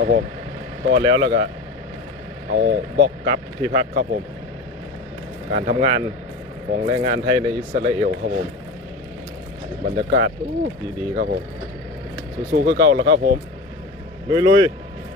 ครับผม ตอนแล้วเราก็เอาบล็อกกับที่พักครับผม การทำงานของแรงงานไทยในอิสราเอลครับผม บรรยากาศดี ๆ ครับผมสู้ๆคือเก่าแล้วครับผม ลุย ๆ